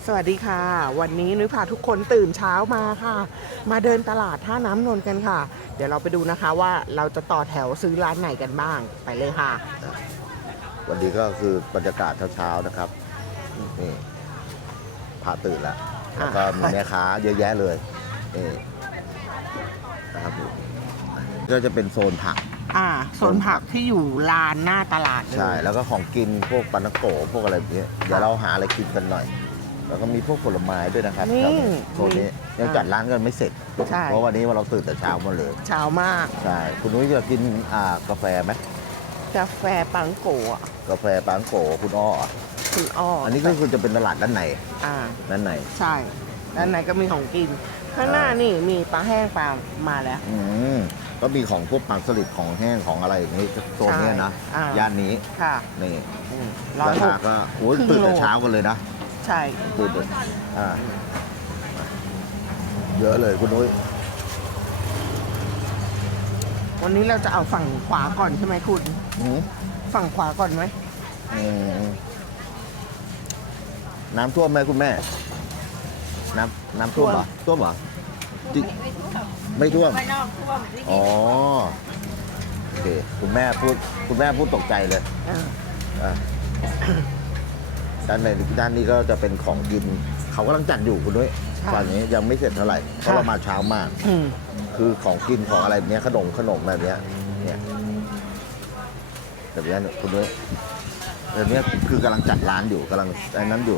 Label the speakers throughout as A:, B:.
A: สวัสดีค่ะวันนี้นุ้ยพาทุกคนตื่นเช้ามาค่ะมาเดินตลาดท่าน้ำนนท์กันค่ะเดี๋ยวเราไปดูนะคะว่าเราจะต่อแถวซื้อร้านไหนกันบ้างไปเลยค่ะ
B: วันนี้ก็คือบรรยากาศเช้าๆนะครับนี่พาตื่นแล้วแล้วก็มีแม่ค้าเยอะแยะเลยนี่นะครับก็จะเป็นโซนผัก
A: โซนผักที่อยู่ลานหน้าตลาดเลย
B: ใช่แล้วก็ของกินพวกปานาโกะพวกอะไรแบบนี้เดี๋ยวเราหาอะไรกินกันหน่อยแล้วก็มีพวกผลไม้ด้วยนะครับโซนนี้ยังจัดร้านกันไม่เสร็จเพราะวันนี้เราตื่นแต่เช้ามาเลย
A: เช้ามาก
B: ใช่คุณนุ้ยจะกินกาแฟไหม
A: กาแฟปังโกะ
B: กาแฟปังโกะคุณอ้ออันนี้ก็คือจะเป็นตลาดด้านในด้านใน
A: ใช่ด้านในก็มีของกินข้างหน้านี่มีปลาแห้งปลามาแล้ว
B: ก็มีของพวกปลาสลิดของแห้งของอะไรอย่างนี้โซนนี้นะย่านนี้
A: ค่ะ
B: นี่ราคาก็ตื่นแต่เช้ากันเลยนะ
A: ใช่
B: ตื่นเลยเยอะเลยคุณนุ้ย
A: วันนี้เราจะเอาฝั่งขวาก่อนใช่ไหมคุณฝั่งขวาก่อนไหม
B: น้ำท่วมไหมคุณแม่น้ำท่วมเหรอท่วมเหรอไม่ท่วมอ๋อโอเคคุณแม่พูดตกใจเลยด้านนี้ก็จะเป็นของกินเขากำลังจัดอยู่คุณด้วยตอนนี้ยังไม่เสร็จเท่าไหร่เพราะเรามาเช้ามากคือของกินของอะไรแบบนี้ขนมแบบนี้เนี่ยแบบนี้คุณด้วยแบบนี้คือกำลังจัดร้านอยู่กำลังไอ้นั้นอยู่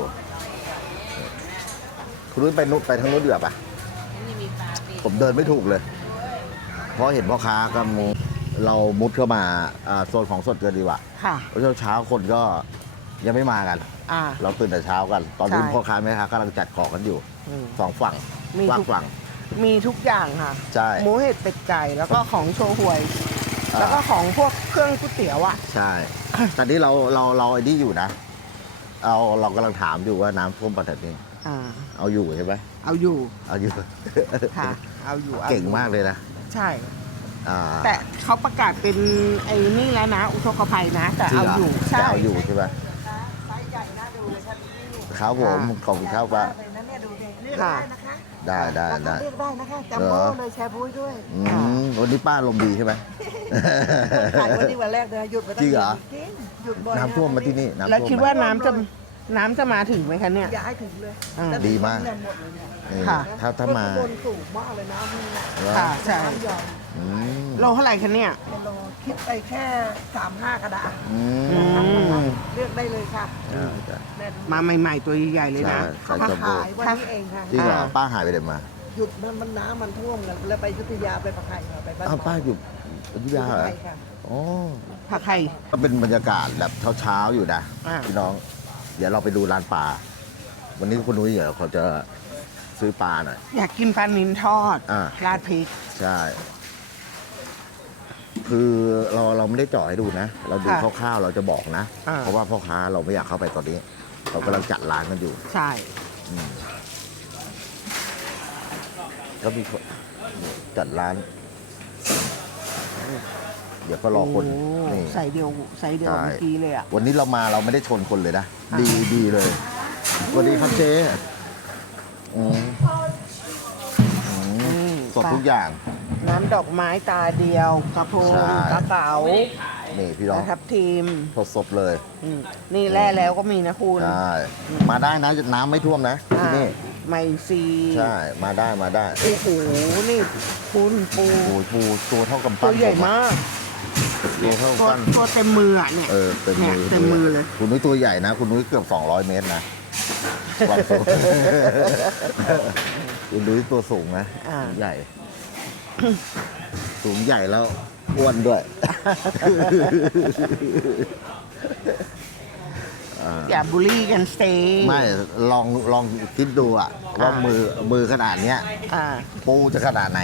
B: คุณด้วยไปทางนู้นเดือบอ่ะผมเดินไม่ถูกเลยเพราะเห็นพ่อค้าก็เรามุดเข้ามาโซนของสดเกินดีกว่าเช้าคนก็ยังไม่มากันเราตื่นแต่เช้ากันตอนนี้พ่อค้าแม่ค้ากำลังจัดของกันอยู่สองฝั่งฝั่ง
A: มีทุกอย่างค่ะ
B: ใช่
A: หมูเห็ดเป็ดไก่แล้วก็ของโชห่วยแล้วก็ของพวกเครื่องก๋วยเตี๋ยวอ่ะ
B: ใช่ตอนนี้เราไอ้นี่อยู่นะเรากำลังถามอยู่ว่าน้ำท่วมประเทศนี้เอาอยู่ใช่ไหม
A: เอาอยู่
B: ค่ะ
A: เอาอยู่
B: เก่งมากเลยนะ
A: ใช่แต่เขาประกาศเป็นไอ้นี่แล้วนะอุทกภัยนะแต่เอาอยู่
B: ใช่เอาอยู่ใช่ไหมครับผมขอบคุณครับป้า
A: ค่ะ
B: ได้
A: เรียกได้นะคะจำโบ้เลยแชร์บุ้ยด้วย
B: วันนี้ป้าลมดีใช่ไหม
A: ขายวันนี้วันแรกเลยหยุดไป
B: จริงเหรอ
A: หยุดบ่อย
B: น้ำท่วมมาที่นี่
A: แล้วคิดว่าน้ำจะมาถึงไหมคะเนี่ย
C: อย่าให้ถึงเลย
B: ดีมากถ้ามา
C: สูงมากเลยน้ำ
A: ค่ะใช่โลเท่าไหร่คะเนี่ย
C: โลคิดไปแค่35 กระดาษเลือกได้เลยค่ะ
A: มาใหม่ๆตัวใหญ่ๆเลยนะ
C: เขามาขายวันนี้เองค่ะ
B: จริงเหรอป้าหายไปไหนมา
C: หยุดมันน้ำมันท่วมแล้วไปอยุธยาไปปะไข่ไปบ้าน
B: ป้าอยู่อยุธยาเหรออ๋อ
A: ผักไข่
B: ก็เป็นบรรยากาศแบบเช้าๆอยู่นะพี่น้องเดี๋ยวเราไปดูร้านปลาวันนี้คุณนุ้ยเดี๋ยวเขาจะซื้อปลาหน่อย
A: อยากกินปลานิ้นทอดราดพริก
B: ใช่คือเราไม่ได้เจาะให้ดูนะเราดูคร่าวๆเราจะบอกนะเพราะว่าพ่อค้าเราไม่อยากเข้าไปตอนนี้เรากำลังจัดร้านกันอยู่
A: ใช่
B: ก็มีจัดร้านเดี๋ยวก็รอคน
A: นี่ใส่เดียวเมื่อกี้เลยอ่ะ
B: วันนี้เราไม่ได้ชนคนเลยนะดีเลยสวัสดีครับเจ๊สดทุกอย่าง
A: น้ำดอกไม้ตาเดียวกระโพงกระเป๋า
B: นี่พี่น้อง
A: ทับทีม
B: สดเลย
A: นี่แร่แล้วก็มีนะคุณ
B: ใช่มาได้นะน้ำไม่ท่วมนะที่นี่
A: ไม่ซี
B: ใช่มาได้
A: โอ้โหนี่คุณ
B: ปูตัวเท่ากับ
A: ตัวใหญ่มาก
B: ตัวเท่ากัน
A: ตัวเต็มมืออ่ะเนี่ย
B: เต็มมือเลยคุณนุ้ยตัวใหญ่นะคุณนุ้ยเกือบ200 เมตรนะคุณนุ้ยตัวสูงนะใหญ่สูงใหญ่แล้วอ้วนด้วย
A: อย่าบูลลี่กันสเตย์
B: ไม่ลองคิดดูอ่ะว่ามือขนาดเนี้ยปูจะขนาดไหน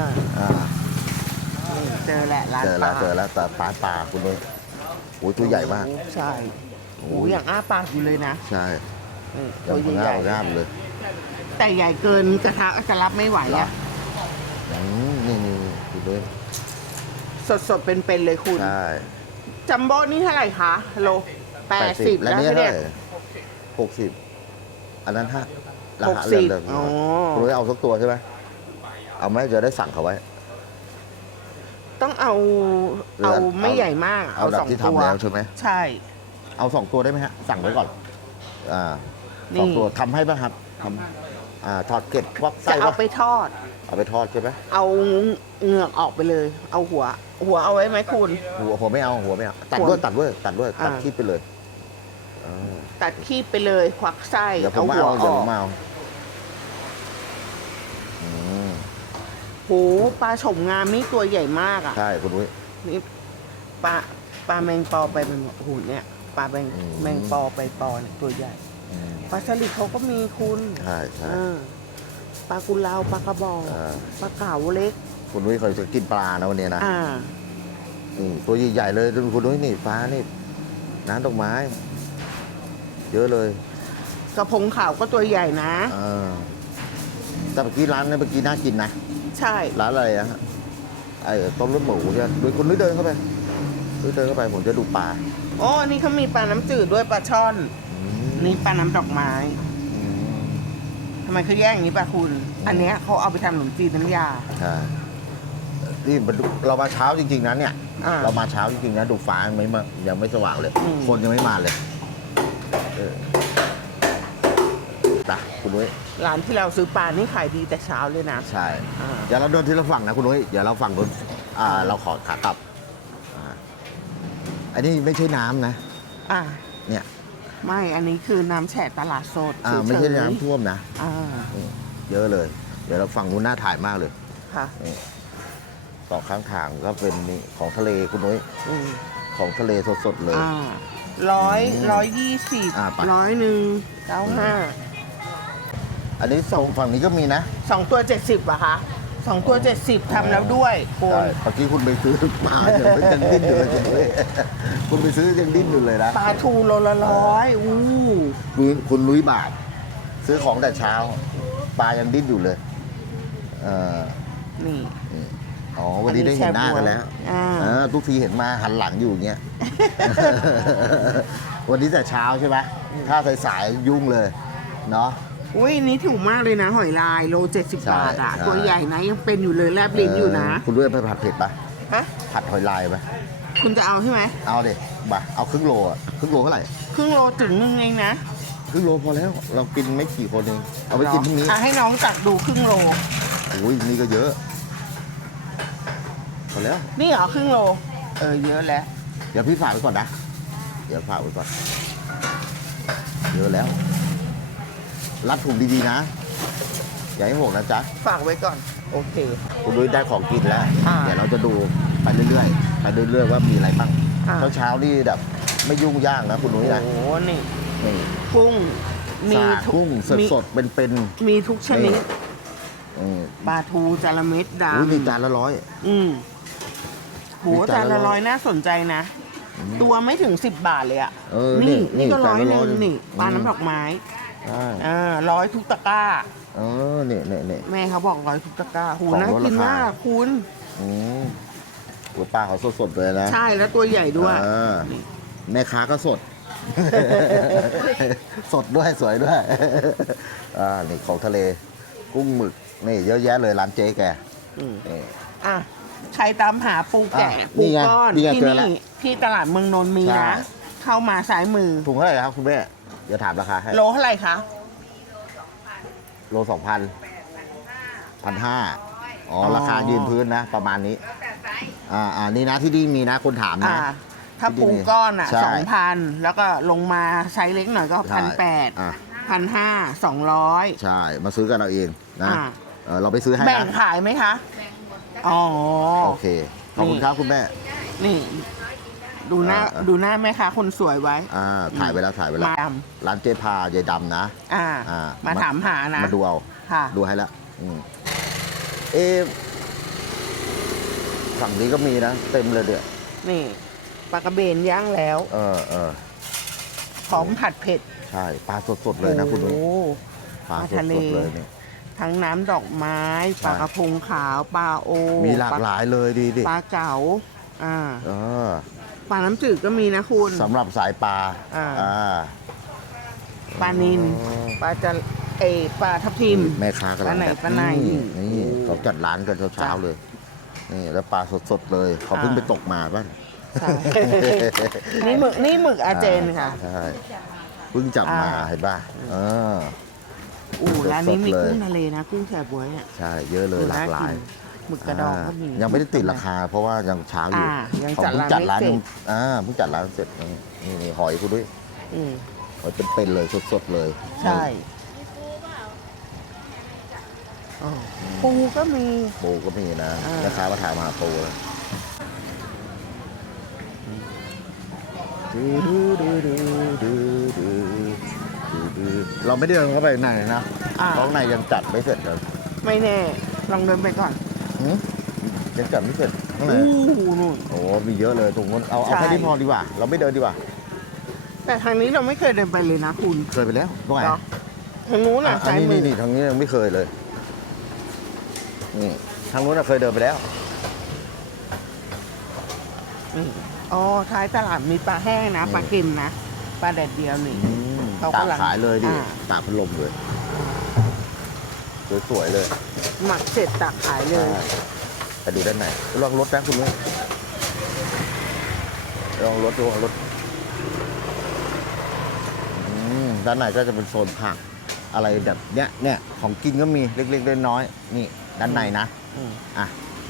A: เจอแล้วร้าน
B: เจอแล้วแต่ปลาคุณนุ้ยโอ้ยตัวใหญ่มาก
A: ใช่โอ้อย่างอ้าปากอยู่เลยนะ
B: ใช่
A: ตัวใหญ่
B: ง่ามเลย
A: แต่ใหญ่เกินกระทะจะรับไม่ไหวอ่ะ
B: นี่คุณด้วย
A: สดเป็นเลยคุณ
B: ใช่
A: จัมโบ้นี่เท่าไหร่คะโล80
B: แล้วเนี่ย60 อันนั้นห้ารา
A: หก
B: คา
A: สิบ
B: เริ่ม
A: อ๋อ
B: คุณนุ้ยเอาสักตัวใช่ไหมเอาไหมจะได้สั่งเขาไว้
A: ต้องเอา
B: หรือ
A: ไม่ใหญ่มาก
B: เอาแบบ
A: สอง
B: ที่
A: ตัว
B: ทำแล้วใช่ไหม
A: ใช่
B: เอา2 ตัวได้ไหมฮะสั่งไว้ก่อน
A: นี่
B: สองตัวทำให้ป่ะครับทำทอดเกล็ดพวกไส้
A: จะเอา
B: ป่ะ
A: ไปทอด
B: เอาไปทอดใช่ไหม
A: เอาเหงือกออกไปเลย เอาหัวเอาไว้ไหมคุณ
B: หัวไม่เอาตัด
A: หัว
B: ด้วยตัดขี้ไปเลย
A: ตัดขี้ไปเลยควักไส้
B: เดี๋ยวผม
A: เอา
B: มา
A: หัว
B: เอา
A: อ
B: เดี๋ยว
A: อ
B: ผ
A: ก
B: มมาเอาอืม
A: โหปลาโฉมงามนี่ตัวใหญ่มากอ่ะ
B: ใช่คุณนุ้ย
A: นี่ปลาแมงปอไปเป็นโอ้โหเนี่ยปลาแมงปอไปปอเนี่ยตัวใหญ่ ปลาสลิดเขาก็มีคุณ
B: ใช่ใช่
A: ปลากุเลาปลากระบอก ปลาเก๋าเล็ก
B: คุณนุ้ยเขาจะกินปลานะวันนี้นะ นี่ตัวใหญ่ๆเลยคุณนุ้ยนี่ปลานี่น้ำดอกไม้ เยอะเลย
A: กระพงขาวก็ตัวใหญ่นะ
B: แต่เมื่อกี้ร้านนี้เมื่อกี้น่ากินนะ
A: ใช่
B: ร้านอะไรอะไอ้ต้มเลือดหมูใช่ไหมโดยคุณนุ้ยเดินเข้าไปผมจะดูปลา
A: โอ้นี่เขามีปลาน้ำจืดด้วยปลาช่อน นี่ปลาน้ำดอกไม้ทำไมเขาแยกอย่างนี้ปลาคุณ อันเนี้ยเขาเอาไปทำขนมจีนน้ำยา
B: ใช่นี่เรามาเช้าจริงๆนะเนี่ย
A: า
B: เรามาเช้าจริงๆนะดูฟ้ายังไม่สว่างเลย
A: อืม
B: คนยังไม่มาเลยจ้ะคุณนุ้ย
A: ร้านที่เราซื้อปลานี่ขายดีแต่เช้าเลยนะ
B: ใช่
A: อ่า
B: เดี๋ยวเราเดินทีละฝั่งนะคุณนุ้ยเดี๋ยวเราฝั่งนู้นเราขอขากลับอันนี้ไม่ใช่น้ำนะ
A: อ่า
B: เนี่ย
A: ไม่อันนี้คือน้ำแฉะตลาดสดเฉยๆ
B: ไม่ใช่น้ำท่วมนะ
A: อ่า
B: เยอะเลย เดี๋ยวเราฝั่งนู้นน่าถ่ายมากเลย
A: ค่ะ
B: ต่อข้างทางก็เป็นนี่ของทะเลคุณนุ้ย
A: อืม
B: ของทะเลสดๆเลย
A: 120
B: ไป
A: 195
B: อันนี้ส่งฝั่งนี้ก็มีนะ
A: 2 ตัว 70อะคะ2 ตัว 70ทำแล้วด้วยคุ
B: ใช่
A: ณ
B: เมื่อกี้คุณไปซื้อปลายังดิ้นอยู่เลยคุณนุ้ยคุณไปซื้อยังดิ้นอยู่เลยนะ
A: ปลาทูโลละ100อู้
B: คุณนุ้ยบาทซื้อของแต่เช้า ปลายังดิ้นอยู่เลย
A: นี่
B: อ๋อวันนี้ได้เห็นหน้ากันแล้ว
A: อ่า
B: ทุกทีเห็นมาหันหลังอยู่อย่างเงี้ย วันนี้แต่เช้าใช่ไหมถ้าสายๆยุ่งเลย เนาะ
A: อุ้ยนี่ถูกมากเลยนะ หอยลายโล 70 บาทอ่ะ
B: ใช่
A: ตัวใหญ่นะยังเป็นอยู่เลยแลบลิ้นอยู่นะ
B: คุณด้วยไปผัดเผ็ดปะ
A: ฮะ
B: ผัดหอยลายปะ
A: คุณจะเอาใช่ไหม
B: เอาดิมาเอาครึ่งโลอ่ะครึ่งโลเท่าไหร่
A: ครึ่งโลถึงนึงเองนะ
B: ครึ่งโลพอแล้ว เรากินไม่กี่คนเองเอาไปกินพรุ่งนี้
A: อ่ะให้น้องตักดูครึ่งโล
B: โอ้ยนี่ก็เยอะพอแล้ว
A: นี่เหรอครึ่งโล เยอะแล้ว
B: เดี๋ยวพี่ฝากไว้ก่อนนะ เดี๋ยวฝากไว้ก่อน เยอะแล้ว รัดถุงดีๆนะ อย่าให้หกนะจ๊ะ
A: ฝากไว้ก่อน โอเค
B: คุณนุ้ยได้ของกินแล้ว
A: อ่า
B: เดี๋ยวเราจะดูไปเรื่อยๆ ว่ามีอะไรบ้าง
A: อ่า
B: เช้าๆนี่แบบไม่ยุ่งยากนะคุณนุ้ย
A: โอ้
B: นะ
A: โหนี่
B: นี่
A: กุ้งมี
B: สา
A: ทุก
B: กุ้ง
A: มี
B: สดๆเป็น
A: มีทุกชนิด
B: อืม
A: ปลาทูจาระเม็ดด
B: อุ้ยนี่จาน
A: ำ
B: ละ100
A: โห
B: มีจา
A: จาน น
B: ละ
A: ละ
B: 100
A: 100น่าสนใจนะ ตัวไม่ถึง10 บาทเลยอ่ะ
B: นี่
A: นี่ก็
B: จานละ
A: 100
B: 100
A: นี่ปลาน้ำดอกไม้
B: ใช่
A: 100ทุกตะกร้า
B: เนี่ย
A: แม่เขาบอก100ทุกตะกร้าโห
B: ของ
A: น่า
B: ลด
A: กิน
B: ราคาม
A: มากคุณ
B: อืมหัวปลาเขาสดๆเลยนะ
A: ใช่แล้วตัวใหญ่ด้วย
B: แม่ค้าก็สด สดด้วยสวยด้วยนี่ของทะเล กุ้งหมึก นี่เยอะแยะเลยร้านเจ๊แก
A: อืม
B: นี่
A: อ่ะใครตามหาปูแกะ
B: นี่
A: ปู
B: ไง
A: ก้อน
B: นี่ไง
A: ที่
B: เจอแล้ว
A: นี่ที่ตลาดเมืองนนท์มี
B: ใช่
A: นะ เข้ามาซ้ายมือ
B: ถุงเท่าไหร่ครับคุณแม่เดี๋ยวถามราคาให้
A: โลเท่าไหร่คะ
B: โล1,500 อ๋อ ราคายืนพื้นนะ ประมาณนี้ นี่นะที่นี่มีนะคนถามนะ
A: ถ้าปูก้อนอ่ะ
B: ใช่
A: 2,000 แล้วก็ลงมาไซส์เล็กหน่อยก็
B: ใช่
A: 1,800 1,500 200
B: ใช่ มาซื้อกันเอาเองนะ
A: อ่า
B: เราไปซื้อให้
A: แบ่ง
B: นะ
A: ขายไหมคะ อ๋อ
B: โอเค ขอบคุณครับคุณแม่
A: นี่ ดูหน้า
B: อ่า
A: ดูหน้าแม่ค้าคนสวยไว้
B: ถ่ายไปแล้ว
A: มาด
B: ร้านเจ๊พายายดำนะ
A: อ่า มาถามหานะ
B: มาดูเอา
A: ค่ะ
B: ดูให้แล้วเอะฝั่งนี้ก็มีนะ เต็มเลยเดี๋ยว
A: นี่ปลากระเบนย่างแล้วพร้อมผัดเผ็ด
B: ใช่ ปลาสดๆเลยนะคุณนุ้ย
A: โอ้
B: ปลา
A: ปลา
B: ส
A: ทะเล
B: ดๆเลยเนี่ย
A: ทั้งน้ำดอกไม้
B: ใช่
A: ปลากระพงขาว ปลาโอ
B: มีหลากหลายเลยดีดิ
A: ปลาเก๋าอ่า
B: เออ
A: ปลาน้ำจืดก็มีนะคุณ
B: สำหรับสายปลา
A: อ่า
B: อ่า
A: ปลานิลปลาจะปลาทับทิม
B: แม่ค้ากำลัง
A: ปลาไหนปลาไหน
B: นี่เขาจัดร้านกันเช้าๆเลยนี่แล้วปลาสดๆเลยเขาเพิ่งไปตกมาป่ะ
A: ใช่นี่หมึกอาเจนค่ะ
B: ใช่เพิ่งจับมาเห็นป่ะ
A: ร้านนี้มี
B: สดๆเลย
A: กุ้งทะเลนะกุ้งแฉบวยอ่ะ
B: ใช่เยอะเลยหลากหลาย
A: หมึกกระดองก็มี
B: ยังไม่ได้ติดราคา เพราะว่ายังเช้าอยู่
A: ยัง
B: เขา
A: จัด
B: เพิ่ง
A: ร้าน
B: จัดร้าน
A: ไม่เสร็จ
B: เพิ่งจัดร้านเสร็จนี่หอยคุณด้วย
A: อืม
B: หอยเป็นๆเลยสดๆเลย
A: ใช่ปูก็มี
B: ปูก็มีนะ
A: อ่า
B: แม่ค้ามาถามหาปูเลยเราไม่ได้เดินเข้าไปในนะเพราะข้างในยังจัดไม่เสร็จเลย
A: ไม่แน่ ลองเดินไปก่อน
B: ยังจัดไม่เสร็จข้างใน
A: นู่น
B: โอ้มีเยอะเลยตรงนู้นเอา
A: ใช่
B: แค่นี้พอดีกว่า เราไม่เดินดีกว่า
A: แต่ทางนี้เราไม่เคยเดินไปเลยนะคุณ
B: เคยไปแล้วตรงไหน
A: เหรอทางนู้น
B: อั
A: อ่ะซ้ายมือ
B: นี่ทางนี้ยังไม่เคยเลยนี่ทางนู้นเคยเดินไปแล้ว
A: อ๋อท้ายตลาดมีปลาแห้งนะปลาเค็มนะปลาแดดเดียวนี่ เขา
B: ตาก
A: กำลัง
B: ขายเลยดิ
A: อ่า
B: ตากพัดลมเลยสวยๆเลย
A: หมักเสร็จตักขายเลย
B: ไปดูด้านในลองรถนะคุณนุ้ยลองรถด้านในก็จะเป็นโซนผักอะไรแบบเนี้ยของกินก็มีเล็กๆน้อยๆนี่ด้านในนะ อ่ะไป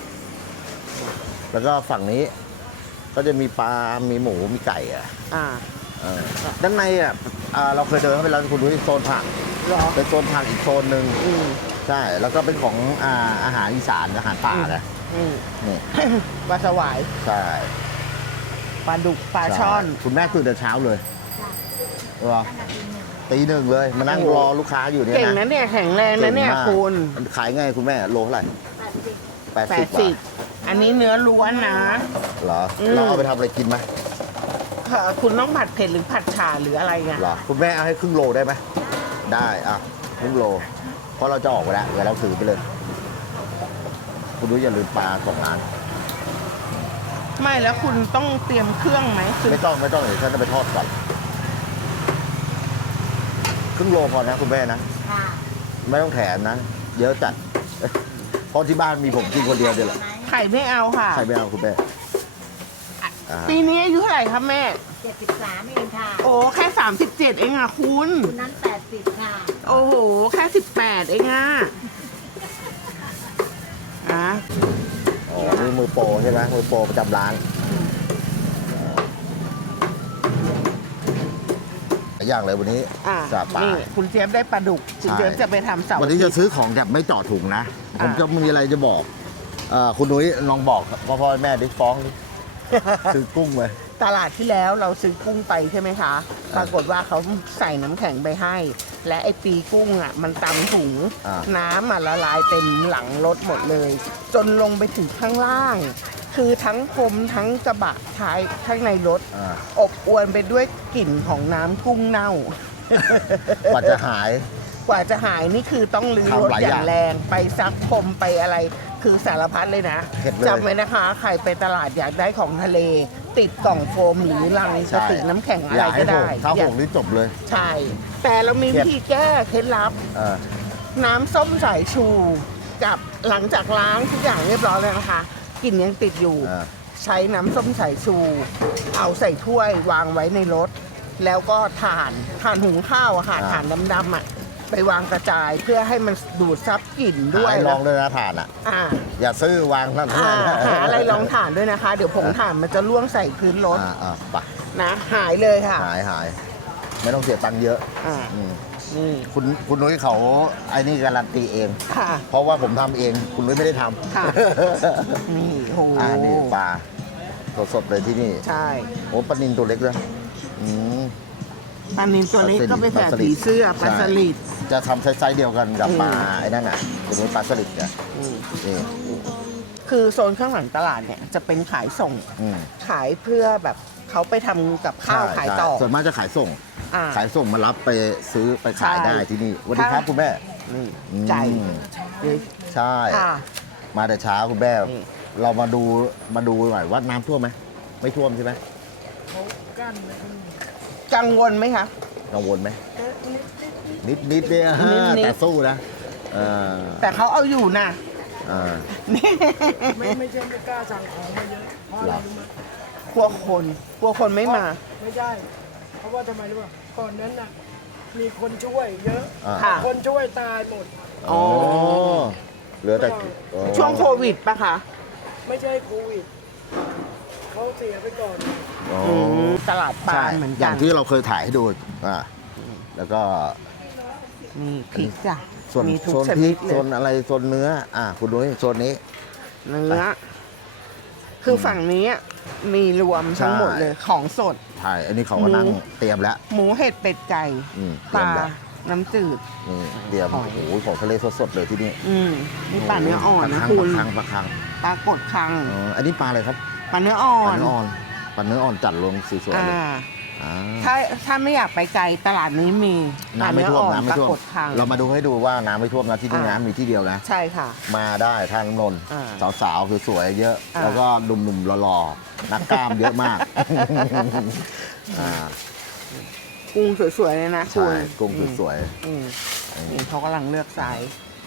B: แล้วก็ฝั่งนี้ ก็จะมีปลา มีหมู มีไก่อ่ะ ด้านในอ่ะเราเคยเดินเข้าไปแล้วคุณดูที่โซนผัก
A: เหรอ
B: เป็นโซนผักอีกโซนหนึ่งใช่ แล้วก็เป็นของอาหารอีสานอาหารป่านะนี่
A: ปลาสวาย
B: ใช่
A: ปลาดุกปลาช่อน
B: คุณแม่ตื่นแต่เช้าเลยเหรอตีหนึ่งเลย มานั่งรอลูกค้าอยู่เนี่ยนะ
A: เก่งนะเนี่ยแข็งแรงนะเนี่ย
B: ก่งมาก
A: คุณ
B: ขายไงคุณแม่โลเท่าไหร่80 บาท
A: อันนี้เนื้อล้วนนะ
B: เหรอเราเอาไปทำอะไรกินไหม
A: คุณต้องผัดเผ็ดหรือผัดฉ่าหรืออะไรไง
B: เหรอคุณแม่เอาให้ครึ่งโลได้ไหมได้ครึ่งโลเพราะเราจะออกไปแล้วเดี๋ยวเราถือไปเลย คุณรู้อย่าลืมปลา2 ล้าน
A: ไม่แล้วคุณต้องเตรียมเครื่องไหม
B: ไม่ต้องเดี๋ยวฉันจะไปทอดก่อนครึ่งโลพอนะคุณแม่นะไม่ต้องแถมนะเยอะจัดเพราะที่บ้านมีผมกินคนเดียวเดียวแหละ
A: ไข่ไม่เอาค่ะ
B: ใครไม่เอาคุณแม่
A: ปีนี้อายุเท่าไหร่ครับแม่
D: 73เองค่ะ
A: โอ้แค่37เองอ่ะคุณ
D: คุณนั้น80ค่ะ
A: โอ้โหแค่18เองอ่ะ
B: อ๋อนี่มือโปรใช่ไหมมือโปรประจำร้านหลายอย่างเลยวันนี้สาปลา
A: นี่คุณเจี๊ยบได้ปลาดุก คุณ
B: ใช่
A: เจี๊ยบจะไปทำเสาร์
B: วันนี้จะซื้อของแบบไม่เจาะถุงนะ ผมจะมีอะไรจะบอกคุณนุ้ยลองบอกพ่อแม่ดิฟ้องดิ ซื้อกุ้งไป
A: ตลาดที่แล้วเราซื้อกุ้งไปใช่ไหมคะ ปรากฏว่าเขาใส่น้ำแข็งไปให้ และไอ้ปีกุ้งอ่ะมันตำถุง น้ำละลายเต็มหลังรถหมดเลย จนลงไปถึงข้างล่าง คือทั้งพรมทั้งกระบะท้ายข้างในรถ อบอวนไปด้วยกลิ่นของน้ำกุ้งเน่า
B: กว่าจะหาย
A: กว่าจะหายนี่คือต้องลื้อรถ
B: ทำหลาย
A: อ
B: อย่าง
A: ย่างแรงไปซักพรมไปอะไร คือสารพัดเลยนะ
B: เข็ดเลย
A: จำไว้นะคะ ใครไปตลาดอยากได้ของทะเล ติดกล่องโฟมหรือลังกระติกน้ำแข็งอะไรก็ได้
B: ข้าวหงนี่จบเลย
A: ใช่ แต่เรามีวิธีแก้เคล็ดลับ น้ำส้มสายชูกับหลังจากล้างทุกอย่างเรียบร้อยแล้วนะคะกลิ่นยังติดอยู่ ใช้น้ำส้มสายชู เอาใส่ถ้วยวางไว้ในรถ แล้วก็ถ่านหุงข้าวอะค่ะถ่านดำๆอะไปวางกระจายเพื่อให้มันดูดซับกลิ่นด้วย
B: ลองด้วยนะถ่านอย่าซื้อวางนั่น
A: หาอะไรลองถ่านด้วยนะคะ เดี๋ยวผงถ่านมันจะล่วงใส่พื้นรถ
B: ไป
A: นะหายเลยค่ะ
B: หายไม่ต้องเสียตังค์เยอะ
A: นี่
B: คุณนุ้ยเขาไอ้นี่การันตีเอง
A: ค่ะ
B: เพราะว่าผมทำเองคุณนุ้ยไม่ได้ท
A: ค่ะ
B: ำ
A: นี่โห
B: นี่ปลาสดๆเลยที่นี่
A: ใช่
B: โอ้ปลานินตัวเล็กเลย
A: ปลานิลตัวเล็กก็ไปแผ่ผีเสื้อปลาสลิด
B: จะทำไซส์เดียวกันกับปลาไอ้นั่นน่ะคุณนุ้ยปลาสลิดเนี่ยนี่
A: คือโซนข้างหลังตลาดเนี่ยจะเป็นขายส่ง ขายเพื่อแบบเขาไปทำกับข้าวขายต่อ
B: ส่วนมากจะขายส่ง ขายส่งมารับไปซื้อไปขาย
A: ใช่
B: ได้ที่นี่สวัสดีครับคุณแม่
A: นี่
B: อืม
A: ใจ
B: ใช่
A: ค่ะ
B: มาแต่เช้าคุณแม่
A: นี่
B: เรามาดูหน่อยว่าน้ำท่วมไหมไม่ท่วมใช่ไหม
A: กังวลไหมคะ
B: กังวลไหมนิดเนี่ย
A: นิดๆ
B: แต่สู้นะเออ
A: แต่เขาเอาอยู่นะ
B: เออ
A: นี่
C: ไม่ใช่ไม่กล้าสั่งของมาเยอะเพราะอะไรรู้ไหม
A: กลัวคนไม่มา
C: ไม่ใช่ เพราะว่าทำไมรู้ป่ะก่อนนั้นน่ะมีคนช่วยเยอะ
A: ค่ะ
C: คนช่วยตายหมด
A: อ๋อ
B: เหลือแต่อ๋อ
A: ช่วงโควิดปะคะ
C: ไม่ใช่โควิดเขาเสียไปก่อน
B: อ๋อ
A: ตลาดปลา
B: ใช่
A: เหมือน
B: อ
A: กั
B: ย่าน งที่เราเคยถ่ายให้ดูแล้วก็
A: มีพริกจ้ะ
B: ส่วน
A: มีทุก
B: โซน
A: ช
B: พริ
A: นิด
B: ก
A: เล
B: โซ
A: ย
B: นอะไรโซนเนื้อคุณนุ้ยโซนนี้
A: เนื้อ คือฝั่งนี้มีรวมทั้งหมดเลยของสด
B: ใช่อันนี้เขาก็นั่ง
A: หมู
B: เตรียมแล้ว
A: หมูเห็ดเป็ดไก่
B: เต
A: ป
B: รียม
A: ลา
B: แล้ว
A: น้ำจืด
B: นี่เตรียม
A: หอย
B: โอ้โหของทะเลสดๆเลยที่นี่
A: นี่ปลาเนื้ออ่อนนะ
B: ป
A: คุ
B: ลา
A: ณ
B: คังปลาคัง
A: ปลากดคัง
B: อันนี้ปลาอะไรครับ
A: ปลาเนื้ออ่อ
B: ปลาน เนื้ออ่อนปลาเนื้ออ่อนจัดลงสวยๆ
A: อ่า
B: เลยอ่า
A: ถ้าไม่อยากไปไกลตลาดนี้มีปลา
B: น้ำไม่
A: เนื้อ
B: ท่วม
A: อ่อน
B: น้ำไม่
A: ปลา
B: ท่วม
A: กดคัง
B: เรามาดูให้ดูว่าน้ำไม่ท่วมนะที่นี่
A: อ่า
B: น้ำมีที่เดียวนะ
A: ใช่ค่ะ
B: มาได้ท่าน้ำนนท์
A: อ่า
B: สาวๆสวยๆเยอะ
A: อ่า
B: แล้วก็หนุ่มๆหล่อๆนักกล้ามเยอะมากอ่า
A: กุ้งสวยๆเลยนะคุ
B: ใช่
A: ณ
B: กุ้งสวย
A: อืมนี่เขากำลังเลือกไซส์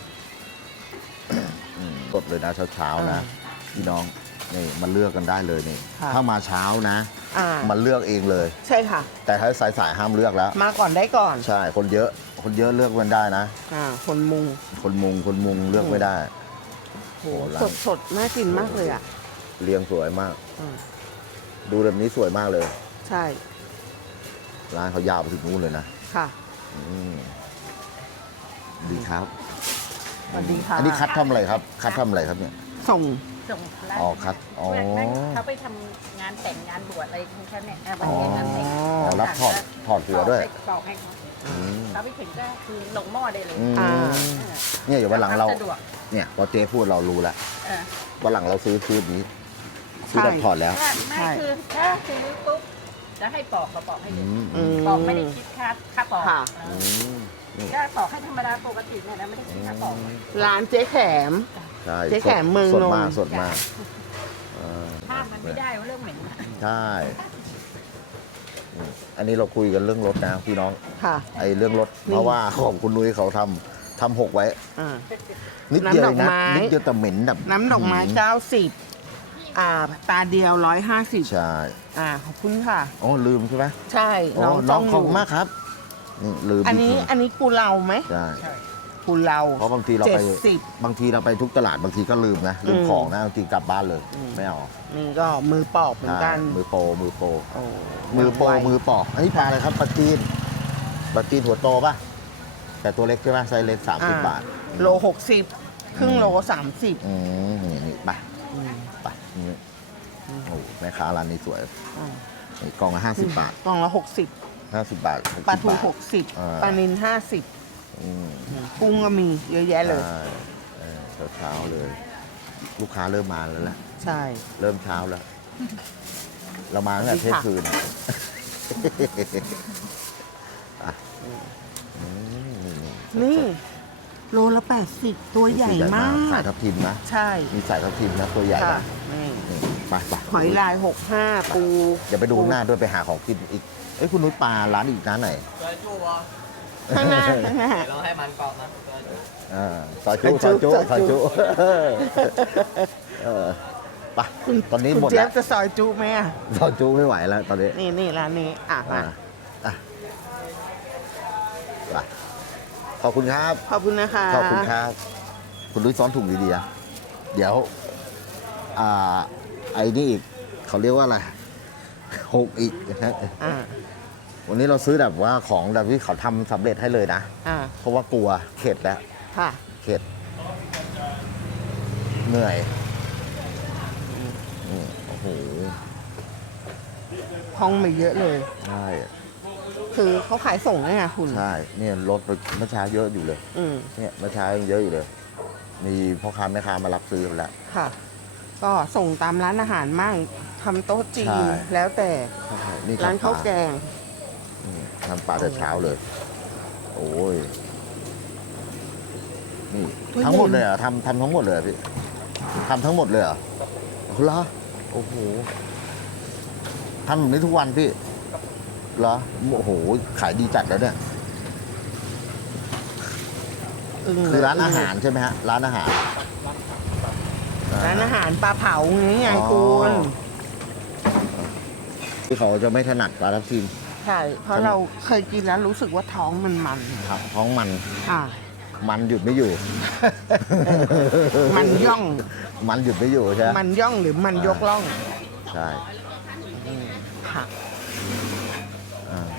B: ๆสดเลยนะเช้าๆนะพี่น้องนี่มันเลือกกันได้เลยนี่
A: ค่ะ
B: ถ้ามาเช้านะ
A: อ่า
B: มันเลือกเองเลย
A: ใช่ค่ะ
B: แต่ถ้าสายๆห้ามเลือกแล้ว
A: มาก่อนได้ก่อน
B: ใช่คนเยอะเลือกมันได้นะ
A: คนมุง
B: คนมุงเลือกไม่ได้
A: โห
B: โอ้ร้าน
A: สดน่ากินมากเลยอ่ะ
B: เรียงสวยมาก
A: อืม
B: ดูแบบนี้สวยมากเลย
A: ใช่
B: ร้านเขายาวไปถึงนู้นเลยนะ
A: ค่ะ
B: อืมดีครับ
A: สวัสดีค่ะ
B: อันนี้คัดทำอะไรครับ คัดทำอะไรครับเนี่ย
A: ส่ง
D: ส่งร้าน
B: อ๋อคัดอ๋อ
D: นั่นเขาไปทำงานแต่งงานบวชอะไรของเขาเนี่ยวันนี้งานแต่ง
B: อ๋อรับถอดหัวด้วย
D: ปอกให้เขา
B: อืม
D: เขาไปถึงก็คือลงหม้อได้เลย
B: อืม
A: อ่า
B: เนี่ยเดี๋ยววันหลังเรา
D: สะดวก
B: เนี่ยพอเจ๊พูดเรารู้แล้ว
D: เออ
B: วันหลังเราซื้อนี้ซื้อแบบถอดแล้ว
D: ไม่คือถ้าซื้อปุ๊บจะให้ปอกก็ปอกให้
B: อื
D: เลย
B: ม
A: อืม
D: ปอกไม่ได้คิดค่าปอก
A: ค่ะ
D: เอ
B: อื
D: อ
B: มนี่
D: ก็ปอกให้ธรรมดาปกติเนี่ยนะไม่ได้คิดค่าปอก
A: ร้านเจ๊แขม
B: ใช่
A: เจ๊แขมเมือง
B: สด
A: นนท์
B: มากสดมากอ่า
D: ห้ามมันไม่ได้ว่าเรื่องเหม็นอะ
B: ใช่อันนี้เราคุยกันเรื่องรถนะพี่น้อง
A: ค่ะ
B: ไอ้เรื่องรถ
A: นี่
B: เพราะว่าของคุณนุ้ยเขาทำหกไว้
A: อ่า
B: นิดเดียวเองนะ
A: น้ำดอกไม้
B: นิดเดียวแต่เหม็นแบบ
A: น้ำดอกไม้90ตาเดียว150
B: ใช่
A: ขอบคุณค่ะ
B: โอ้ลืมใช่ไหม
A: ใช่
B: โอ้
A: น้อง
B: น้
A: จ้
B: อ
A: อง ง
B: ข
A: อ
B: อบ
A: ยู่
B: คุณมากครับนี่ลืม
A: อันนี้
B: จริง
A: อันนี้กูเราไหม
B: ๆใช่
A: กูเรา
B: เพราะบางทีเราไป
A: 70
B: บางทีเราไปทุกตลาดบางทีก็ลืมนะลืม
A: อืม
B: ของนะบางทีกลับบ้านเลย ไม่เอา
A: นี่ก็มือปอกเหมือนกัน
B: ใช่มือโปร
A: โอ้
B: มือโปร
A: ไว
B: มือปอกอันนี้ปลาอะไรครับปลาจีนหัวโตป่ะแต่ตัวเล็กใช่ไหมไซส์เล็ก30 บาท
A: โล60ครึ่งโล30
B: นี่ไปไปนี่โอ้โหแม่ค้าร้านนี้สวย
A: อ่า
B: นี่กล่องละ50 บาท
A: กล่องละ
B: 50 บาท
A: 60ปลาทู
B: บาท
A: 60ปลานิล
B: อืม
A: 50กุ้งก็มีเยอะแยะเลย
B: ใช่เช้าๆเลย ลูกค้าเริ่มมาแล้วแหละ
A: ใช่
B: เริ่มเช้าแล้ว เรามาตั้งแต่เที่ยงคืนอ่ะนี่
A: นี่โลละ80ตัวใหญ่มาก
B: สายทับทิมนะ
A: ใช่
B: มีสายทับทิมนะตัวใหญ่
A: ค่ะ
B: นะ
A: นี่
B: นี่ไป
A: หอยลาย65ปู
B: เดี๋ยวไปดูข้างหน้าด้วยไปหาของกินอีกเอ้ยคุณนุ้ยปลาร้านอีกร้านไหน
A: ข้างหน้าข้างหน้า
E: เราให้มันกรอบนะ
B: ซอยจุไปตอนนี้หมด
A: คุณเจี๊
B: แล้
A: ยว บจะซอยจุไหมอ่ะ
B: ซอยจุไม่ไหวแล้วตอนนี้
A: นี่ร้านนี้มา
B: อ่ะไปขอบคุณครับ
A: ขอบคุณนะคะ
B: ขอบคุณครับ คุณนุ้ยซ้อนถุงดีๆอะเดี๋ยว ไอ้นี่อีก เขาเรียกว่าอะไรหกอีกนะ
A: อ่า
B: วันนี้เราซื้อแบบว่าของแบบที่เขาทำสำเร็จให้เลยนะ
A: อ่า
B: เพราะว่ากลัวเข็ดแล้ว
A: ค่ะ
B: เข็ดเหนื่อยนี่โอ้โห
A: ห้องมาเยอะเลย
B: ใช่
A: คือเขาขายส่งไงคุณ
B: ใช่เนี่ยรถเมื่อเช้าเยอะอยู่เลย
A: อืม
B: เนี่ยเมื่อเช้ายังเยอะอยู่เลย มีพ่อค้าแม่ค้ามารับซื้อไปแล้ว
A: ค่ะ ก็ส่งตามร้านอาหารมั่งทำโต๊ะจี
B: ใช่
A: นแล้วแต่
B: ใช่นี่
A: ร้าน
B: ทำป
A: ข้าว
B: ลา
A: แกง
B: ทำปลาแต่เช้าเลย โอ้ยนี่
A: ตัวใหญ่
B: ทั้งหมดเลยเหรอทำทั้งหมดเลยเหรอพี่ทำทั้งหมดเลยเหรอเหรอโอ้โหทำแบบนี้ทุกวันพี่เหรอโอ้โหขายดีจัดแล้วเนี่ย คือร้านอาหารใช่ไหมฮะร้านอาหาร
A: ร้านอาหารปลาเผาอย่างนี้ไง
B: อ๋อ
A: คุณ
B: ที่เขาจะไม่ถนัดปลาทับทิม
A: ใช่เพราะเราเคยกินแล้วรู้สึกว่าท้องมันมัน
B: ครับท้องมัน
A: อ่า
B: มันหยุดไม่อยู่
A: มันย่อง
B: มันหยุดไม่อยู่ใช่ไหม
A: มันย่องหรือมันยกล่อง
B: ใช่
A: ค่ะ
B: อ่า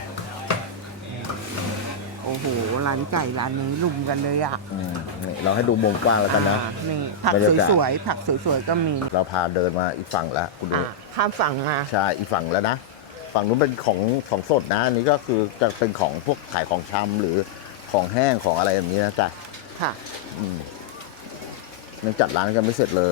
A: โอ้โหร้านไก่ร้านนี้ลุมกันเลยอ่ะ
B: นี่เราให้ดูมุมกว้างแล้วกันนะ
A: นี่ผัก
B: บรรยากาศ
A: สวยๆผักสวยๆก็มี
B: เราพาเดินมาอีกฝั่งแล้วคุณดู
A: ข้ามฝั่งมา
B: ใช่อีกฝั่งแล้วนะฝั่งนู้นเป็นของสดนะอันนี้ก็คือจะเป็นของพวกขายของชำหรือของแห้งของอะไรแบบนี้นะจ๊ะ
A: ค่ะ
B: ยังจัดร้านกันไม่เสร็จเลย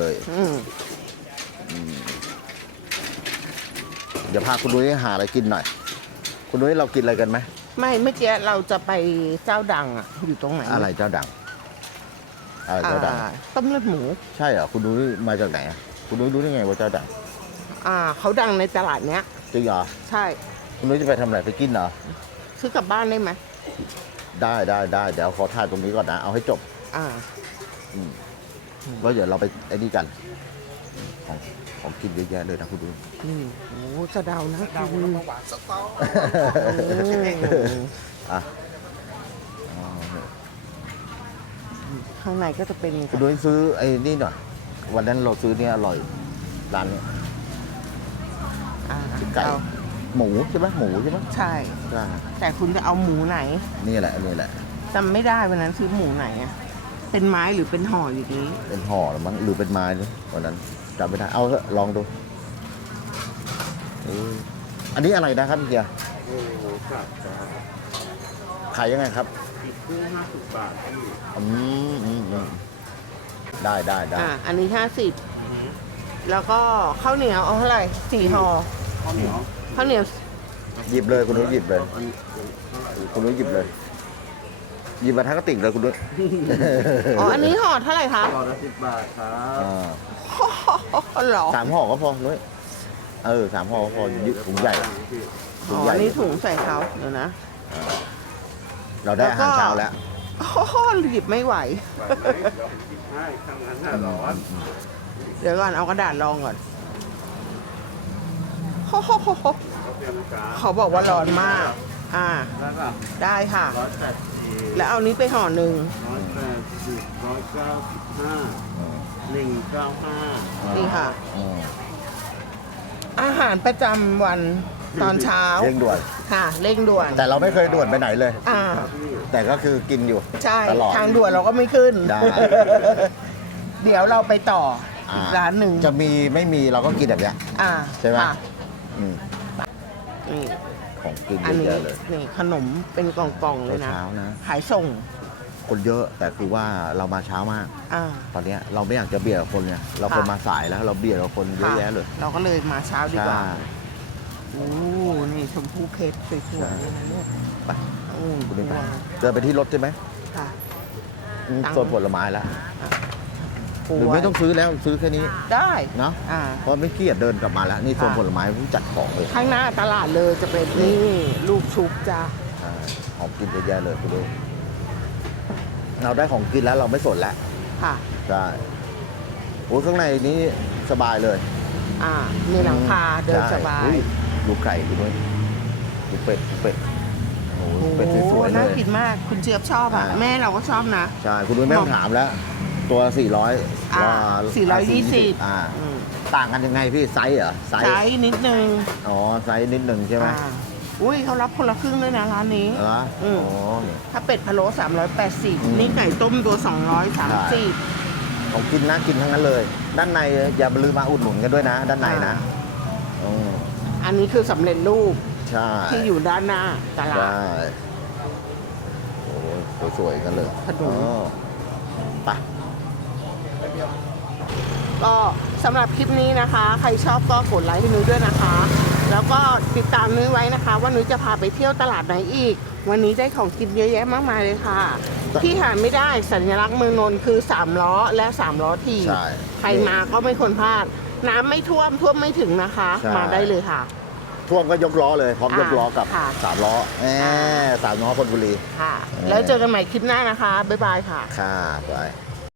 B: เดี๋ยวพาคุณนุ้ยหาอะไรกินหน่อย คุณนุ้ยเรากินอะไรกันไหม
A: ไม่เมื่อกี้เราจะไปเจ้าดังอ่ะอยู่ตรงไหน
B: อะไรเจ้าดังอะไรเจ้าดัง
A: ต้มเลือดหมู
B: ใช่เหรอคุณนุ้ยมาจากไหนอะคุณนุ้ยรู้ได้ไงว่าเจ้าดัง
A: เขาดังในตลาดเนี้ย
B: จริงเหรอ
A: ใช่
B: คุณนุ้ยจะไปทำอะไรไปกินเหรอ
A: ซื้อกลับบ้านได้ไหม
B: ได้เดี๋ยวขอถ่ายตรงนี้ก่อนนะ เอาให้จบ
A: อ่า
B: แล้วเดี๋ยวเราไปไอ้นี่กัน ของกินเยอะแยะเลยนะคุณนุ้ย
A: นี่โอ้สะเดานะคุณ
B: อ่ะ
A: ข้างในก็จะเป็น
B: คุณนุ้ยซื้อไอ้นี่หน่อยวันนั้นเราซื้อเนี่ยอร่อยร้านนี้ ไก่
A: เอา
B: หมูใช่ไหมหมูใช่ไหม
A: ใช่
B: ใช่
A: แต่คุณจะเอาหมูไหน
B: นี่แหละ
A: จำไม่ได้วันนั้นซื้อหมูไหนอะเป็นไม้หรือเป็นห่ออย่างนี้
B: เป็นห่อหรือมั้งหรือเป็นไม้เนี่ยวันนั้นจำไม่ได้เอาเถอะลองดูอันนี้อะไรนะครับเฮียขายยังไงครับ50 บาทได้
A: อันนี้50แล้วก็ข้าวเหนียวเอาเท่าไหร่4ห่อข้าวเหนียว
B: หยิบเลยคุณนุ้ยหยิบเลยคุณนุ้ยหยิบเลยหยิบมาทั้งกระติกเลยคุณนุ้ย
A: อ๋ออันนี้ห่อเท่าไหร่คะ
E: ห่อละ10 บาทครับ
A: หรอ
B: 3 ห่อก็พอนุ้ย3 ห่อก็พอยึดถุงใหญ่
A: อ๋ออันนี้ถุงใส่เขาเดี๋ยวนะ
B: เราได้อาหารเช้าแล้ว
A: โอ้โหหยิบไม่ไหว
E: ให้ทำงานหน้าร้อน
A: เดี๋ยวก่อนเอากระดาษรองก่อนโอ้โห
E: เขาเตรียมการ
A: เขาบอกว่าร้อนมาก
E: แล้วก็
A: ได้ค่ะ
E: 180
A: แล้วเอานี้ไปห่อหนึ่ง
E: 195
A: นี่ค่ะ
B: อืม
A: อาหารประจำวันตอนเช้า
B: เร่งด่วน
A: ค่ะ เร่งด่วน
B: แต่เราไม่เคยด่วนไปไหนเลย
A: อ่า
B: แต่ก็คือกินอยู่
A: ใช่
B: ตลอด
A: ทางด่วนเราก็ไม่ขึ้น
B: ได้
A: เดี๋ยวเราไปต่ออีกร้านหนึ่ง
B: จะมีไม่มีเราก็กินแบบเนี้ย
A: อ่า
B: ใช่ไหม
A: ค่ะ
B: อืม
A: นี่
B: ของกิน
A: อัน
B: เย
A: นี้
B: อะๆเลย
A: นี่ขนมเป็นกล่องๆเลยนะ
B: เช้านะ
A: ขายส่ง
B: คนเยอะแต่คือว่าเรามาเช้ามาก
A: อ่า
B: ตอนเนี้ยเราไม่อยากจะเบียดกับคนเนี่ยเราคนมาสายแล้วเราเบียดกับคนเยอะแยะเลย
A: เราก็เลยมาเช้าดีกว่า
B: ใช่
A: โอ้นี่ชมพู่เพชรสวยๆเลยนะเนี่ย
B: ไป
A: โอ้
B: คุณ
A: พ
B: นุ้ยไป
A: วง
B: เดินไปที่รถใช่ไหม
A: ค่ะ
B: โซนผลไม้แล้ว
A: พว
B: หรือไม่ต้องซื้อแล้วซื้อแค่นี้
A: ได้
B: เนาะ
A: อ่า
B: เพราะไม่เกียดเดินกลับมาแล้วนี่โซน
A: ค่ะ
B: ผลไม้เพิ่งจัดของเลย
A: ข้างหน้าตลาดเลยจะเป็นนี่ลูกชุบจ้า
B: ใช่ของกินเยอะแยะเลยคุณดูเราได้ของกินแล้วเราไม่สนแล้ว
A: ค่ะ
B: ใช่โอ้ข้างในนี้สบายเลย
A: มีหลังคาเดิน
B: ใช่
A: สบาย
B: อุ้ดูไก่คุณด้วยดูเป็ดโอ้โหเป็ดสวยๆเล
A: น่าย กินมากคุณเจี๊ยบชอบอ่ะ
B: อ่า
A: แม่เราก็ชอบนะ
B: ใช่คุณด้วยไม่ต้องถามแล้ว ตัว400
A: 420 อืม
B: ต่างกันยังไงพี่ไซส์เหรอไซส์
A: ไซส์นิดนึง
B: อ๋อไซส์นิดหนึ่งใช่ไหม
A: อุ้ยเขารับคนละครึ่งด้วยนะร้านนี้
B: เหรอ
A: อืม
B: อ๋อเนี่ย
A: ถ้าเป็ดพะโล้
B: อืม
A: 380 นี่ไก่ต้มตัว 230
B: ของกินนะกินทั้งนั้นเลย ด้านในอย่าลืมมาอุดหนุนกันด้วยนะ ด้านในนะอืม
A: อันนี้คือสำเร็จรูป
B: ใช่
A: ที่อยู่ด้านหน้าตลาด
B: ใช่โอ้สวยๆกันเลย
A: ขนม
B: อ๋อไป
A: ก็สำหรับคลิปนี้นะคะ ใครชอบก็กดไลค์ให้นุ้ยด้วยนะคะ แล้วก็ติดตามนุ้ยไว้นะคะ ว่านุ้ยจะพาไปเที่ยวตลาดไหนอีก วันนี้ได้ของกินเยอะแยะมากมายเลยค่ะ ที่หาไม่ได้สัญลักษณ์เมืองนนท์คือ3ล้อและ3ล้อถีบ
B: ใช่
A: ใครมาก็ไม่ควรพลาด น้ำไม่ท่วมไม่ถึงนะคะ
B: ใช่
A: มาได้เลยค่ะ
B: ท่วมก็ยกล้อเลยพร้อมยกล้อกับ
A: ค่ะ
B: 3 ล้อ3 ล้อคนบุรี
A: ค่ะ แล้วเจอกันใหม่คลิปหน้านะคะ บ๊ายบายค่ะ
B: ค่ะไป